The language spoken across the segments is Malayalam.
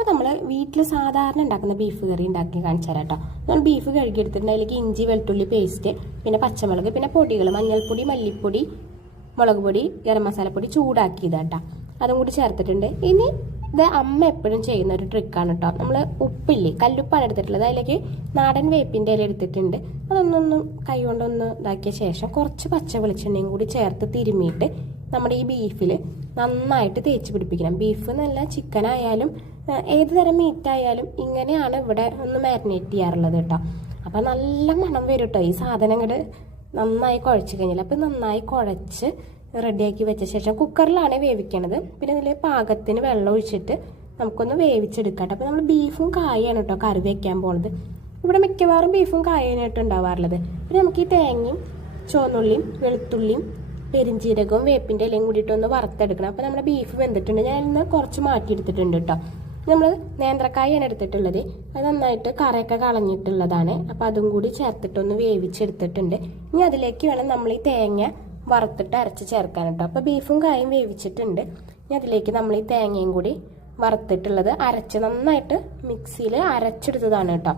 അപ്പോൾ നമ്മൾ വീട്ടിൽ സാധാരണ ഉണ്ടാക്കുന്ന ബീഫ് കറി ഉണ്ടാക്കി കാണിച്ചു തരാം കേട്ടോ. നമ്മൾ ബീഫ് കഴുകിയെടുത്തിട്ടുണ്ട്. അതിലേക്ക് ഇഞ്ചി വെളുത്തുള്ളി പേസ്റ്റ്, പിന്നെ പച്ചമുളക്, പിന്നെ പൊടികൾ മഞ്ഞൾപ്പൊടി, മല്ലിപ്പൊടി, മുളക് പൊടി, ഗരം മസാലപ്പൊടി ചൂടാക്കിയത് കേട്ടോ, അതും കൂടി ചേർത്തിട്ടുണ്ട്. ഇനി ഇത് അമ്മ എപ്പോഴും ചെയ്യുന്ന ഒരു ട്രിക്കാണ് കേട്ടോ. നമ്മൾ ഉപ്പില്ലേ, കല്ലുപ്പാണ് എടുത്തിട്ടുള്ളത്. അതിലേക്ക് നാടൻ വേപ്പിൻ്റെ ഇല എടുത്തിട്ടുണ്ട്. അതൊന്നൊന്ന് കൈ കൊണ്ടൊന്ന് ഇതാക്കിയ ശേഷം കുറച്ച് പച്ച വെളിച്ചെണ്ണയും കൂടി ചേർത്ത് തിരുമ്മിയിട്ട് നമ്മുടെ ഈ ബീഫിൽ നന്നായിട്ട് തേച്ച് പിടിപ്പിക്കണം. ബീഫ് നല്ല ചിക്കൻ ആയാലും ഏത് തരം മീറ്റ് ആയാലും ഇങ്ങനെയാണ് ഇവിടെ ഒന്ന് മാരിനേറ്റ് ചെയ്യാറുള്ളത് കേട്ടോ. അപ്പം നല്ല മണം വരും കേട്ടോ ഈ സാധനങ്ങൾ നന്നായി കുഴച്ച് കഴിഞ്ഞാൽ. അപ്പം നന്നായി കുഴച്ച് റെഡിയാക്കി വെച്ച ശേഷം കുക്കറിലാണ് വേവിക്കണത്. പിന്നെ അതിൽ പാകത്തിന് വെള്ളം ഒഴിച്ചിട്ട് നമുക്കൊന്ന് വേവിച്ചെടുക്കാം. അപ്പം നമ്മൾ ബീഫും കായാണ് കേട്ടോ കറി വയ്ക്കാൻ പോണത്. ഇവിടെ മിക്കവാറും ബീഫും കായനായിട്ട് ഉണ്ടാവാറുള്ളത്. പിന്നെ നമുക്ക് ഈ തേങ്ങയും ചുവന്നുള്ളിയും വെളുത്തുള്ളിയും പെരിഞ്ചീരകവും വേപ്പിൻ്റെ ഇലയും കൂടിയിട്ട് ഒന്ന് വറുത്തെടുക്കണം. അപ്പോൾ നമ്മുടെ ബീഫ് വെന്തിട്ടുണ്ട്. ഞാൻ ഇന്ന് കുറച്ച് മാറ്റിയെടുത്തിട്ടുണ്ട് കേട്ടോ. നമ്മൾ നേന്ത്രക്കായാണ് എടുത്തിട്ടുള്ളത്. അത് നന്നായിട്ട് കറയൊക്കെ കളഞ്ഞിട്ടുള്ളതാണ്. അപ്പോൾ അതും കൂടി ചേർത്തിട്ടൊന്ന് വേവിച്ചെടുത്തിട്ടുണ്ട്. ഇനി അതിലേക്ക് വേണം നമ്മൾ ഈ തേങ്ങ വറുത്തിട്ട് അരച്ച് ചേർക്കാൻ കേട്ടോ. അപ്പോൾ ബീഫും കായും വേവിച്ചിട്ടുണ്ട്. ഇനി അതിലേക്ക് നമ്മൾ ഈ തേങ്ങയും കൂടി വറുത്തിട്ടുള്ളത് അരച്ച് നന്നായിട്ട് മിക്സിയിൽ അരച്ചെടുത്തതാണ് കേട്ടോ.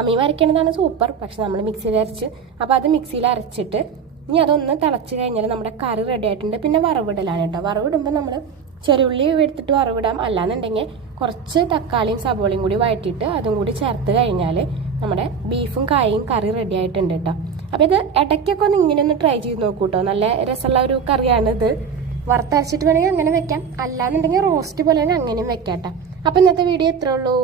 അമ്മീം അരയ്ക്കണതാണ് സൂപ്പർ, പക്ഷെ നമ്മൾ മിക്സിയിൽ അരച്ച് അപ്പോൾ അത് മിക്സിയിൽ അരച്ചിട്ട് ഇനി അതൊന്ന് തിളച്ച് കഴിഞ്ഞാൽ നമ്മുടെ കറി റെഡി ആയിട്ടുണ്ട്. പിന്നെ വറവിടലാണ് കേട്ടോ. വറവിടുമ്പോൾ നമ്മൾ ചെറുള്ളി എടുത്തിട്ട് വറവിടാം, അല്ലാന്നുണ്ടെങ്കിൽ കുറച്ച് തക്കാളിയും സവോളയും കൂടി വഴറ്റിയിട്ട് അതും കൂടി ചേർത്ത് കഴിഞ്ഞാൽ നമ്മുടെ ബീഫും കായും കറി റെഡി ആയിട്ടുണ്ട് കേട്ടോ. അപ്പോൾ ഇത് ഇടയ്ക്കൊക്കെ ഒന്ന് ഇങ്ങനെ ഒന്ന് ട്രൈ ചെയ്ത് നോക്കൂ കേട്ടോ. നല്ല രസമുള്ള ഒരു കറിയാണ് ഇത്. വറുത്തരച്ചിട്ട് വേണമെങ്കിൽ അങ്ങനെ വെക്കാം, അല്ലാന്നുണ്ടെങ്കിൽ റോസ്റ്റ് പോലെ അങ്ങനെയും വെക്കാം കേട്ടോ. അപ്പോൾ ഇന്നത്തെ വീഡിയോ ഇത്രേ ഉള്ളൂ.